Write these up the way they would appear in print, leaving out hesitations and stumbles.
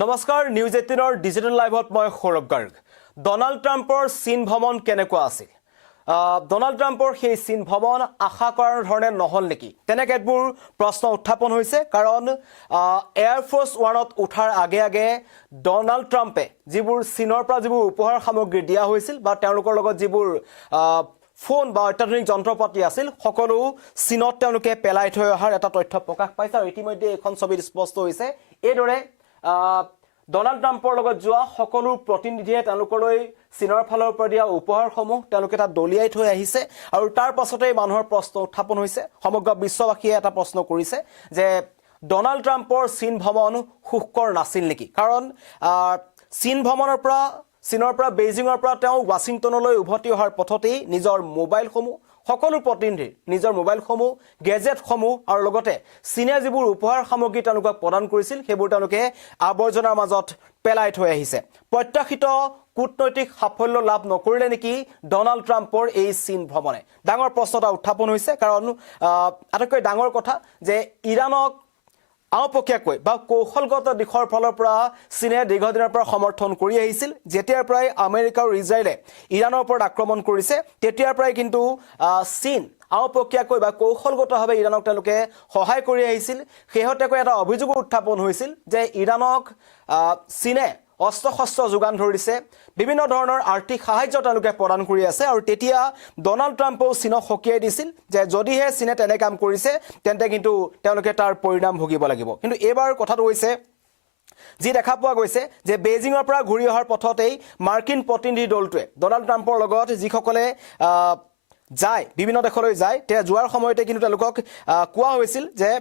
নমস্কাৰ news 18ৰ digital লাইভত মই Sourav Garg Donald ট্ৰাম্পৰ চীন ভ্ৰমণ কেনেকুৱা আছিল ডনাল্ড ট্ৰাম্পৰ সেই চীন ভ্ৰমণ আশা কৰাৰ ধৰণে নহল নেকি তেনে কেতবোৰ প্ৰশ্ন উত্থাপন হৈছে কাৰণ এয়াৰ ফোৰ্স ওৱানত উঠাৰ আগে আগে ডনাল্ড ট্ৰাম্পে যিবোৰ চীনৰ পৰা যিবোৰ উপহাৰ সামগ্ৰী দিয়া হৈছিল বা তেওঁলোকৰ লগত যিবোৰ ফোন বা অত্যাধুনিক যন্ত্ৰপাতি আছিল সকলো চীনত তেওঁলোকে পেলাই থৈ অহাৰ এটা তথ্য প্ৰকাশ পাইছে আৰু ইতিমধ্যে এখন ছবিত স্পষ্ট হৈছে এইদৰে ডনাল্ড ট্ৰাম্পৰ লগত যোৱা সকলো প্ৰতিনিধিয়ে তেওঁলোকলৈ চীনৰ ফালৰ পৰা দিয়া উপহাৰসমূহ তেওঁলোকে তাত দলিয়াই থৈ আহিছে আৰু তাৰ পাছতেই মানুহৰ প্ৰশ্ন উত্থাপন হৈছে সমগ্ৰ বিশ্ববাসীয়ে এটা প্ৰশ্ন কৰিছে যে ডনাল্ড ট্ৰাম্পৰ চীন ভ্ৰমণ সুখকৰ নাছিল নেকি কাৰণ চীনৰ পৰা বেইজিঙৰ পৰা তেওঁ ৱাশ্বিংটনলৈ উভতি অহাৰ পথতেই নিজৰ মোবাইলসমূহ সকলো প্ৰতিনিধিৰ নিজৰ মোবাইলসমূহ গেজেটসমূহ আৰু লগতে চীনে যিবোৰ উপহাৰ সামগ্ৰী তেওঁলোকক প্ৰদান কৰিছিল সেইবোৰ তেওঁলোকে আৱৰ্জনাৰ মাজত পেলাই থৈ আহিছে প্ৰত্যাশিত কূটনৈতিক সাফল্য লাভ নকৰিলে নেকি ডনাল্ড ট্ৰাম্পৰ এই চীন ভ্ৰমণে ডাঙৰ প্ৰশ্ন এটা উত্থাপন হৈছে কাৰণ আটাইতকৈ ডাঙৰ কথা যে ইৰাণক আওপকীয়াকৈ বা কৌশলগত দিশৰ ফালৰ পৰা চীনে দীৰ্ঘদিনৰ পৰা সমৰ্থন কৰি আহিছিল যেতিয়াৰ পৰাই আমেৰিকা আৰু ইজৰাইলে ইৰাণৰ ওপৰত আক্ৰমণ কৰিছে তেতিয়াৰ পৰাই কিন্তু চীন আওপকীয়াকৈ বা কৌশলগতভাৱে ইৰাণক তেওঁলোকে সহায় কৰি আহিছিল শেহতীয়াকৈ এটা অভিযোগ উত্থাপন হৈছিল যে ইৰাণক চীনে অস্ত্ৰ-শস্ত্ৰ যোগান ধৰিছে বিভিন্ন ধৰণৰ আৰ্থিক সাহায্য তেওঁলোকে প্ৰদান কৰি আছে আৰু তেতিয়া ডনাল্ড ট্ৰাম্পেও চীনক সকীয়াই দিছিল যে যদিহে চীনে তেনে কাম কৰিছে তেন্তে কিন্তু তেওঁলোকে তাৰ পৰিণাম ভুগিব লাগিব কিন্তু এইবাৰ কথাটো হৈছে যি দেখা পোৱা গৈছে যে বেইজিঙৰ পৰা ঘূৰি অহাৰ পথতেই মাৰ্কিন প্ৰতিনিধি দলটোৱে ডনাল্ড ট্ৰাম্পৰ লগত যিসকলে যায় বিভিন্ন দেশলৈ যায় তেতিয়া যোৱাৰ সময়তে কিন্তু তেওঁলোকক কোৱা হৈছিল যে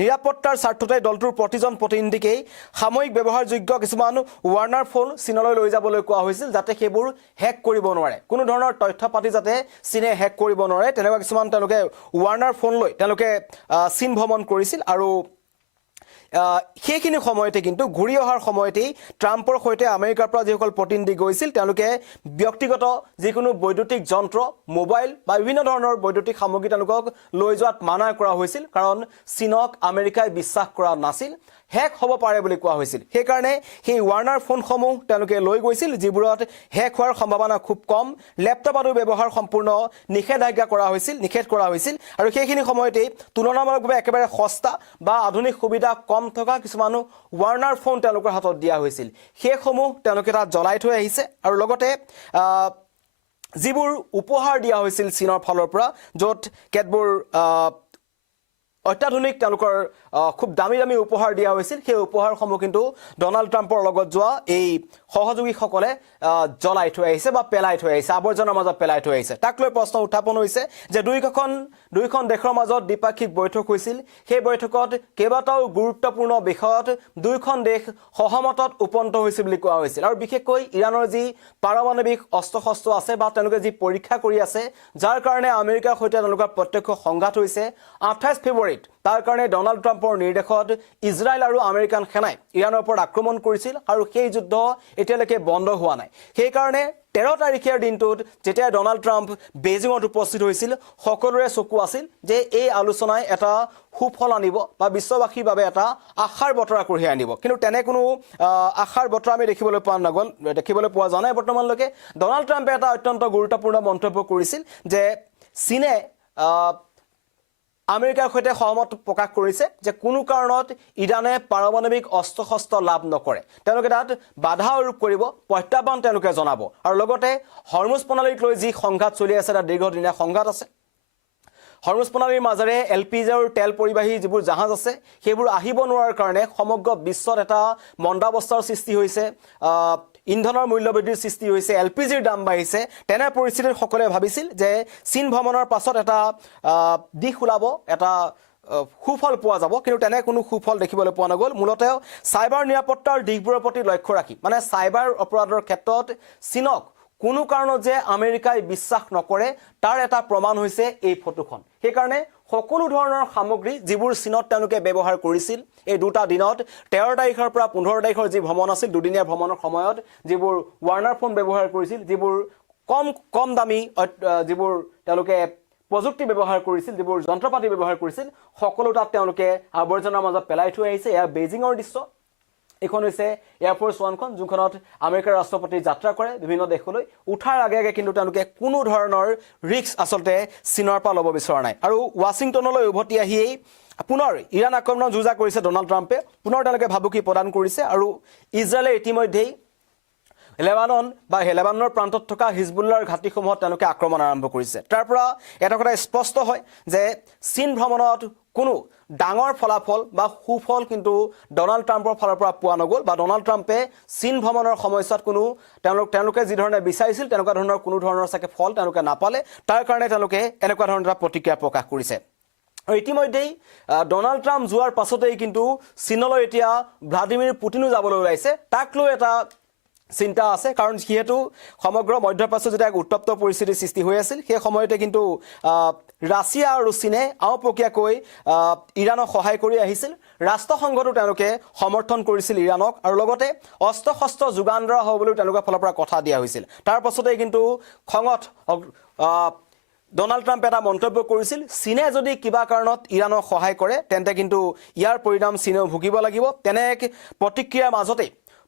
নিৰাপত্তাৰ স্বাৰ্থতে দলটোৰ প্ৰতিজন প্ৰতিনিধিকেই সাময়িক ব্যৱহাৰযোগ্য কিছুমান ৱাৰ্নাৰ ফোন চীনলৈ লৈ যাবলৈ কোৱা হৈছিল যাতে সেইবোৰ হেক কৰিব নোৱাৰে কোনো ধৰণৰ তথ্য পাতি যাতে চীনে হেক কৰিব নোৱাৰে তেনেকুৱা কিছুমান তেওঁলোকে ৱাৰ্নাৰ ফোন লৈ তেওঁলোকে চীন ভ্ৰমণ কৰিছিল আৰু সেইখিনি সময়তে কিন্তু ঘূৰি অহাৰ সময়তেই ট্ৰাম্পৰ সৈতে আমেৰিকাৰ পৰা যিসকল প্ৰতিনিধি গৈছিল তেওঁলোকে ব্যক্তিগত যিকোনো বৈদ্যুতিক যন্ত্ৰ মোবাইল বা বিভিন্ন ধৰণৰ বৈদ্যুতিক সামগ্ৰী তেওঁলোকক লৈ যোৱাত মানা কৰা হৈছিল কাৰণ চীনক আমেৰিকাই বিশ্বাস কৰা নাছিল হেক হ'ব পাৰে বুলি কোৱা হৈছিল সেইকাৰণে সেই ৱাৰ্নাৰ ফোনসমূহ তেওঁলোকে লৈ গৈছিল যিবোৰত হেক হোৱাৰ সম্ভাৱনা খুব কম লেপটপ আদি ব্যৱহাৰ সম্পূৰ্ণ নিষেধ কৰা হৈছিল আৰু সেইখিনি সময়তেই তুলনামূলকভাৱে একেবাৰে সস্তা বা আধুনিক সুবিধা কম থকা কিছুমান ৱাৰ্নাৰ ফোন তেওঁলোকৰ হাতত দিয়া হৈছিল সেইসমূহ তেওঁলোকে তাত জ্বলাই থৈ আহিছে আৰু লগতে যিবোৰ উপহাৰ দিয়া হৈছিল চীনৰ ফালৰ পৰা য'ত কেতবোৰ অত্যাধুনিক তেওঁলোকৰ খুব দামী উপহাৰ দিয়া হৈছিল সেই উপহাৰসমূহ কিন্তু ডনাল্ড ট্ৰাম্পৰ লগত যোৱা এই সহযোগীসকলে জ্বলাই থৈ আহিছে বা পেলাই থৈ আহিছে আৱৰ্জনাৰ মাজত পেলাই থৈ আহিছে তাক লৈ প্ৰশ্ন উত্থাপন হৈছে যে দুইখন দেশৰ মাজত দ্বিপাক্ষিক বৈঠক হৈছিল সেই বৈঠকত কেইবাটাও গুৰুত্বপূৰ্ণ বিষয়ত দুইখন দেশ সহমতত উপনীত হৈছিল বুলি কোৱা হৈছিল আৰু বিশেষকৈ ইৰাণৰ যি পাৰমাণৱিক অস্ত্ৰ-শস্ত্ৰ আছে বা তেওঁলোকে যি পৰীক্ষা কৰি আছে যাৰ কাৰণে আমেৰিকাৰ সৈতে তেওঁলোকৰ প্ৰত্যক্ষ সংঘাত হৈছে 28 ফেব্ৰুৱাৰীত তাৰ কাৰণে ডনাল্ড ট্ৰাম্পৰ নিৰ্দেশত ইজৰাইল আৰু আমেৰিকান সেনাই ইৰাণৰ ওপৰত আক্ৰমণ কৰিছিল আৰু সেই যুদ্ধ এতিয়ালৈকে বন্ধ হোৱা নাই সেই কাৰণে 13 তাৰিখৰ দিনটোত যেতিয়া ডনাল্ড ট্ৰাম্প বেইজিঙত উপস্থিত হৈছিল সকলোৰে চকু আছিল যে এই আলোচনাই এটা সুফল আনিব বা বিশ্ববাসীৰ বাবে এটা আশাৰ বতৰা কঢ়িয়াই আনিব কিন্তু তেনে কোনো আশাৰ বতৰা আমি দেখিবলৈ পোৱা যোৱা নাই বৰ্তমানলৈকে ডনাল্ড ট্ৰাম্পে এটা অত্যন্ত গুৰুত্বপূৰ্ণ মন্তব্য কৰিছিল যে চীনে আমেৰিকাৰ সৈতে সহমত প্ৰকাশ কৰিছে যে কোনো কাৰণত ইৰাণে পাৰমাণৱিক অস্ত্ৰ-শস্ত্ৰ লাভ নকৰে তেওঁলোকে তাত বাধা আৰোপ কৰিব প্ৰত্যাহ্বান তেওঁলোকে জনাব আৰু লগতে হৰমুজ প্ৰণালীক লৈ যি সংঘাত চলি আছে এটা দীৰ্ঘদিনীয়া সংঘাত আছে হৰমুজ প্ৰণালীৰ মাজেৰে এলপিজি আৰু তেল পৰিবাহী যিবোৰ জাহাজ আছে সেইবোৰ আহিব নোৱাৰাৰ কাৰণে সমগ্ৰ বিশ্বত এটা মন্দাৱস্থাৰ সৃষ্টি হৈছে ইন্ধনৰ মূল্য বৃদ্ধিৰ সৃষ্টি হৈছে এলপিজিৰ দাম বাঢ়িছে তেনে পৰিস্থিতিত সকলোৱে ভাবিছিল যে চীন ভ্ৰমণৰ পাছত এটা দিশ ওলাব এটা সুফল পোৱা যাব কিন্তু তেনে কোনো সুফল দেখিবলৈ পোৱা নগ'ল মূলতঃ সাইবাৰ নিৰাপত্তাৰ দিশবোৰৰ প্ৰতি লক্ষ্য ৰাখি মানে সাইবাৰ অপৰাধৰ ক্ষেত্ৰত চীনক কোনো কাৰণত যে আমেৰিকাই বিশ্বাস নকৰে তাৰ এটা প্ৰমাণ হৈছে এই ফটোখন সেইকাৰণে সকলো ধৰণৰ সামগ্ৰী যিবোৰ চীনত তেওঁলোকে ব্যৱহাৰ কৰিছিল এই দুটা দিনত 13 তাৰিখৰ পৰা 15 তাৰিখৰ যি ভ্ৰমণ আছিল দুদিনীয়া ভ্ৰমণৰ সময়ত যিবোৰ ৱাৰ্নাৰ ফোন ব্যৱহাৰ কৰিছিল যিবোৰ কম দামী যিবোৰ তেওঁলোকে প্ৰযুক্তি ব্যৱহাৰ কৰিছিল যিবোৰ যন্ত্ৰপাতি ব্যৱহাৰ কৰিছিল সকলো তাত তেওঁলোকে আৱৰ্জনাৰ মাজত পেলাই থৈ আহিছে এয়া বেইজিঙৰ দৃশ্য এইখন হৈছে এয়াৰফ'ৰ্চ ওৱানখন যোনখনত আমেৰিকাৰ ৰাষ্ট্ৰপতি যাত্ৰা কৰে বিভিন্ন দেশলৈ উঠাৰ আগে আগে কিন্তু তেওঁলোকে কোনো ধৰণৰ ৰিস্ক আচলতে চীনৰ পৰা ল'ব বিচৰা নাই আৰু ৱাশ্বিংটনলৈ উভতি আহিয়েই পুনৰ ইৰাণ আক্ৰমণৰ যুঁজা কৰিছে ডনাল্ড ট্ৰাম্পে পুনৰ তেওঁলোকে ভাবুকি প্ৰদান কৰিছে আৰু ইজৰাইলে ইতিমধ্যেই লেবাননৰ প্ৰান্তত থকা হিজবুল্লাৰ ঘাটিসমূহত তেওঁলোকে আক্ৰমণ আৰম্ভ কৰিছে তাৰ পৰা এটা কথা স্পষ্ট হয় যে চীন ভ্ৰমণত কোনো ডাঙৰ ফলাফল বা সুফল কিন্তু ডনাল্ড ট্ৰাম্পৰ ফালৰ পৰা পোৱা নগ'ল বা ডনাল্ড ট্ৰাম্পে চীন ভ্ৰমণৰ সময়ছোৱাত কোনো তেওঁলোকে যি ধৰণে বিচাৰিছিল তেনেকুৱা ধৰণৰ কোনো ধৰণৰ চাগে ফল তেওঁলোকে নাপালে তাৰ কাৰণে তেওঁলোকে এনেকুৱা ধৰণৰ এটা প্ৰতিক্ৰিয়া প্ৰকাশ কৰিছে আৰু ইতিমধ্যেই ডনাল্ড ট্ৰাম্প যোৱাৰ পাছতেই কিন্তু চীনলৈ এতিয়া ভ্লাদিমিৰ পুটিনো যাবলৈ ওলাইছে তাক লৈ এটা চিন্তা আছে কাৰণ যিহেতু সমগ্ৰ মধ্যপ্ৰাচ্যত যেতিয়া এক উত্তপ্ত পৰিস্থিতিৰ সৃষ্টি হৈ আছিল সেই সময়তে কিন্তু ৰাছিয়া আৰু চীনে আওপকীয়াকৈ ইৰাণক সহায় কৰি আহিছিল ৰাষ্ট্ৰসংঘতো তেওঁলোকে সমৰ্থন কৰিছিল ইৰাণক আৰু লগতে অস্ত্ৰ শস্ত্ৰ যোগান ধৰা হ'ব বুলি তেওঁলোকৰ ফালৰ পৰা কথা দিয়া হৈছিল তাৰ পাছতেই কিন্তু খঙত ডনাল্ড ট্ৰাম্পে এটা মন্তব্য কৰিছিল চীনে যদি কিবা কাৰণত ইৰাণক সহায় কৰে তেন্তে কিন্তু ইয়াৰ পৰিণাম চীনেও ভুগিব লাগিব তেনে এক প্ৰতিক্ৰিয়াৰ মাজতে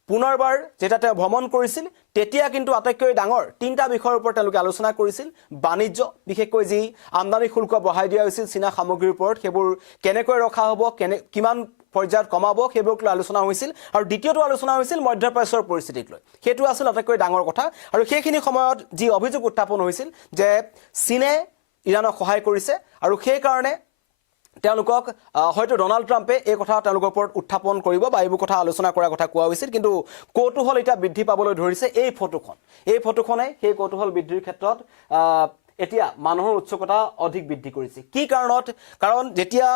পুনৰবাৰ যেতিয়া তেওঁ ভ্ৰমণ কৰিছিল তেতিয়া কিন্তু আটাইতকৈ ডাঙৰ তিনিটা বিষয়ৰ ওপৰত তেওঁলোকে আলোচনা কৰিছিল বাণিজ্য বিশেষকৈ যি আমদানি শুল্ক বঢ়াই দিয়া হৈছিল চীনা সামগ্ৰীৰ ওপৰত সেইবোৰ কেনেকৈ ৰখা হ'ব কিমান পৰ্যায়ত কমাব সেইবোৰক লৈ আলোচনা হৈছিল আৰু দ্বিতীয়টো আলোচনা হৈছিল মধ্যপ্ৰাচ্যৰ পৰিস্থিতিক লৈ সেইটো আছিল আটাইতকৈ ডাঙৰ কথা আৰু সেইখিনি সময়ত যি অভিযোগ উত্থাপন হৈছিল যে চীনে ইৰাণক সহায় কৰিছে আৰু সেইকাৰণে তেওঁলোকক হয়তো ডনাল্ড ট্ৰাম্পে এই কথা তেওঁলোকৰ ওপৰত উত্থাপন কৰিব বা এইবোৰ কথা আলোচনা কৰাৰ কথা কোৱা হৈছিল কিন্তু কৌতুহল এতিয়া বৃদ্ধি পাবলৈ ধৰিছে এই ফটোখনে সেই কৌতুহল বৃদ্ধিৰ ক্ষেত্ৰত এতিয়া মানুহৰ উৎসুকতা অধিক বৃদ্ধি কৰিছে কি কাৰণত কাৰণ যেতিয়া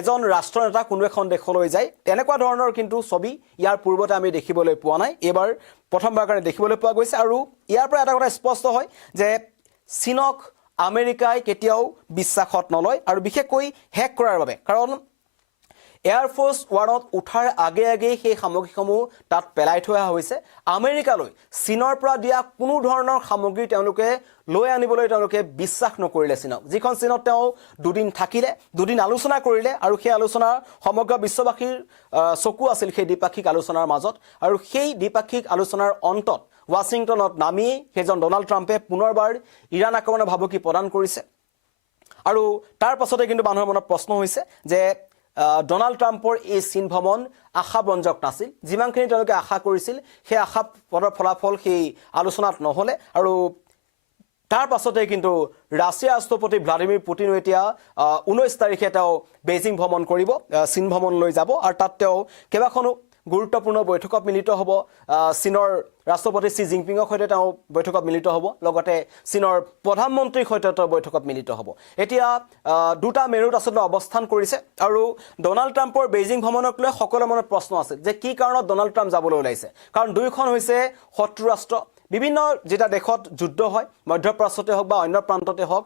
এজন ৰাষ্ট্ৰ নেতা কোনো এখন দেশলৈ যায় তেনেকুৱা ধৰণৰ কিন্তু ছবি ইয়াৰ পূৰ্বতে আমি দেখিবলৈ পোৱা নাই এবাৰ প্ৰথমবাৰৰ কাৰণে দেখিবলৈ পোৱা গৈছে আৰু ইয়াৰ পৰা এটা কথা স্পষ্ট হয় যে চীনক আমেৰিকাই কেতিয়াও বিশ্বাসত নলয় আৰু বিশেষকৈ হেক কৰাৰ বাবে কাৰণ এয়াৰফ'ৰ্চ ওৱানত উঠাৰ আগে আগে সেই সামগ্ৰীসমূহ তাত পেলাই থৈ অহা হৈছে আমেৰিকালৈ চীনৰ পৰা দিয়া কোনো ধৰণৰ সামগ্ৰী তেওঁলোকে লৈ আনিবলৈ তেওঁলোকে বিশ্বাস নকৰিলে চীনক যিখন চীনত তেওঁ দুদিন থাকিলে দুদিন আলোচনা কৰিলে আৰু সেই আলোচনা সমগ্ৰ বিশ্ববাসীৰ চকু আছিল সেই দ্বিপাক্ষিক আলোচনাৰ মাজত আৰু সেই দ্বিপাক্ষিক আলোচনাৰ অন্তত ৱাশ্বিংটনত নামি সেইজন ডনাল্ড ট্ৰাম্পে পুনৰবাৰ ইৰাণ আক্ৰমণৰ ভাবুকি প্ৰদান কৰিছে আৰু তাৰ পাছতে কিন্তু মানুহৰ মনত প্ৰশ্ন হৈছে যে ডনাল্ড ট্ৰাম্পৰ এই চীন ভ্ৰমণ আশাব্যঞ্জক নাছিল যিমানখিনি তেওঁলোকে আশা কৰিছিল সেই আশা ফলাফল সেই আলোচনাত নহ'লে আৰু তাৰ পাছতে কিন্তু ৰাছিয়াৰ ৰাষ্ট্ৰপতি ভ্লাদিমিৰ পুটিনো এতিয়া 19 তাৰিখে তেওঁ বেইজিং ভ্ৰমণ কৰিব চীন ভ্ৰমণলৈ যাব আৰু তাত তেওঁ কেইবাখনো গুৰুত্বপূৰ্ণ বৈঠকত মিলিত হ'ব চীনৰ ৰাষ্ট্ৰপতি চি জিনপিঙৰ সৈতে তেওঁ বৈঠকত মিলিত হ'ব লগতে চীনৰ প্ৰধানমন্ত্ৰীৰ সৈতে তেওঁ বৈঠকত মিলিত হ'ব এতিয়া দুটা মেৰুত আচলতে অৱস্থান কৰিছে আৰু ডনাল্ড ট্ৰাম্পৰ বেইজিং ভ্ৰমণক লৈ সকলোৰে মনত প্ৰশ্ন আছে যে কি কাৰণত ডনাল্ড ট্ৰাম্প যাবলৈ ওলাইছে কাৰণ দুয়োখন হৈছে শত্ৰু ৰাষ্ট্ৰ বিভিন্ন যেতিয়া দেশত যুদ্ধ হয় মধ্যপ্ৰাচ্যতে হওক বা অন্য প্ৰান্ততে হওক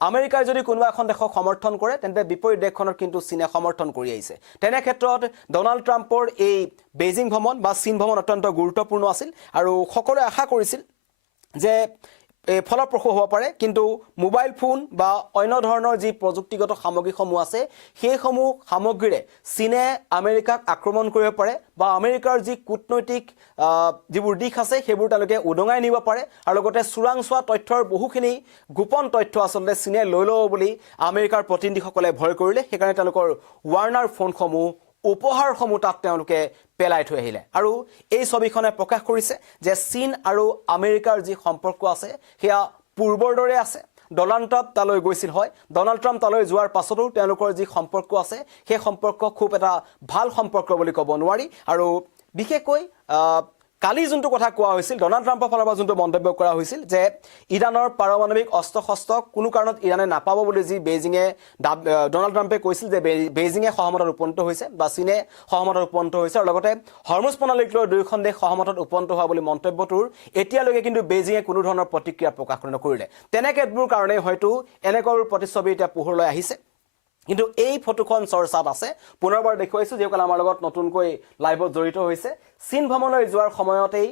আমেৰিকাই যদি কোনোবা এখন দেশক সমৰ্থন কৰে তেন্তে বিপৰীত দেশখনৰ কিন্তু চীনে সমৰ্থন কৰি আহিছে তেনে ক্ষেত্ৰত ডনাল্ড ট্ৰাম্পৰ এই বেইজিং ভ্ৰমণ বা চীন ভ্ৰমণ অত্যন্ত গুৰুত্বপূৰ্ণ আছিল আৰু সকলোৱে আশা কৰিছিল যে ফলপ্ৰসূ হ'ব পাৰে কিন্তু মোবাইল ফোন বা অন্য ধৰণৰ যি প্ৰযুক্তিগত সামগ্ৰীসমূহ আছে সেইসমূহ সামগ্ৰীৰে চীনে আমেৰিকাক আক্ৰমণ কৰিব পাৰে বা আমেৰিকাৰ যি কূটনৈতিক যিবোৰ দিশ আছে সেইবোৰ তেওঁলোকে উদঙাই নিব পাৰে আৰু লগতে চোৰাংচোৱা তথ্যৰ বহুখিনি গোপন তথ্য আচলতে চীনে লৈ ল'ব বুলি আমেৰিকাৰ প্ৰতিনিধিসকলে ভয় কৰিলে সেইকাৰণে তেওঁলোকৰ ৱাৰ্নাৰ ফোনসমূহ উপহাৰসমূহ তাত তেওঁলোকে পেলাই থৈ আহিলে আৰু এই ছবিখনে প্ৰকাশ কৰিছে যে চীন আৰু আমেৰিকাৰ যি সম্পৰ্ক আছে সেয়া পূৰ্বৰ দৰে আছে ডনাল্ড ট্ৰাম্প তালৈ গৈছিল হয় ডনাল্ড ট্ৰাম্প তালৈ যোৱাৰ পাছতো তেওঁলোকৰ যি সম্পৰ্ক আছে সেই সম্পৰ্ক খুব এটা ভাল সম্পৰ্ক বুলি ক'ব নোৱাৰি আৰু বিশেষকৈ কালি যোনটো কথা কোৱা হৈছিল ডনাল্ড ট্ৰাম্পৰ ফালৰ পৰা যোনটো মন্তব্য কৰা হৈছিল যে ইৰাণৰ পাৰমাণৱিক অস্ত্ৰ শস্ত্ৰ কোনো কাৰণত ইৰাণে নাপাব বুলি যি বেইজিঙে ডনাল্ড ট্ৰাম্পে কৈছিল যে বেইজিঙে সহমতত উপনীত হৈছে বা চীনে সহমতত উপনীত হৈছে আৰু লগতে হৰমুজ প্ৰণালীক লৈ দুয়োখন দেশ সহমতত উপনীত হোৱা বুলি মন্তব্যটোৰ এতিয়ালৈকে কিন্তু বেইজিঙে কোনো ধৰণৰ প্ৰতিক্ৰিয়া প্ৰকাশ নকৰিলে তেনেকেবোৰ কাৰণে হয়তো এনেকুৱা প্ৰতিচ্ছবি এতিয়া পোহৰলৈ আহিছে কিন্তু এই ফটোখন চৰ্চাত আছে পুনৰবাৰ দেখুৱাইছো যিসকল আমাৰ লগত নতুনকৈ লাইভত জড়িত হৈছে চীন ভ্ৰমণলৈ যোৱাৰ সময়তেই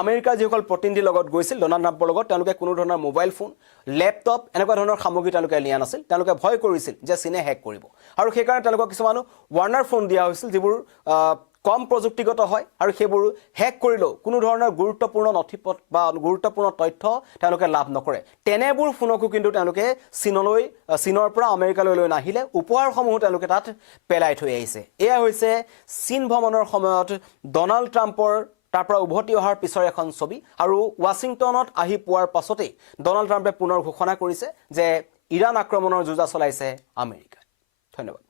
আমেৰিকাৰ যিসকল প্ৰতিনিধিৰ লগত গৈছিল ডনাল্ড ট্ৰাম্পৰ লগত তেওঁলোকে কোনো ধৰণৰ মোবাইল ফোন লেপটপ এনেকুৱা ধৰণৰ সামগ্ৰী তেওঁলোকে লিয়া নাছিল তেওঁলোকে ভয় কৰিছিল যে চীনে হেক কৰিব আৰু সেইকাৰণে তেওঁলোকক কিছুমান ৱাৰ্নাৰ ফোন দিয়া হৈছিল যিবোৰ কম প্ৰযুক্তিগত হয় আৰু সেইবোৰ হেক কৰিলেও কোনো ধৰণৰ গুৰুত্বপূৰ্ণ নথিপত্ৰ বা গুৰুত্বপূৰ্ণ তথ্য তেওঁলোকে লাভ নকৰে তেনেবোৰ ফোনকো কিন্তু তেওঁলোকে চীনৰ পৰা আমেৰিকালৈ লৈ নাহিলে উপহাৰসমূহ তেওঁলোকে তাত পেলাই থৈ আহিছে এয়া হৈছে চীন ভ্ৰমণৰ সময়ত ডনাল্ড ট্ৰাম্পৰ তাৰ পৰা উভতি অহাৰ পিছৰ এখন ছবি আৰু ৱাশ্বিংটনত আহি পোৱাৰ পাছতেই ডনাল্ড ট্ৰাম্পে পুনৰ ঘোষণা কৰিছে যে ইৰাণ আক্ৰমণৰ যোজা চলাইছে আমেৰিকা ধন্যবাদ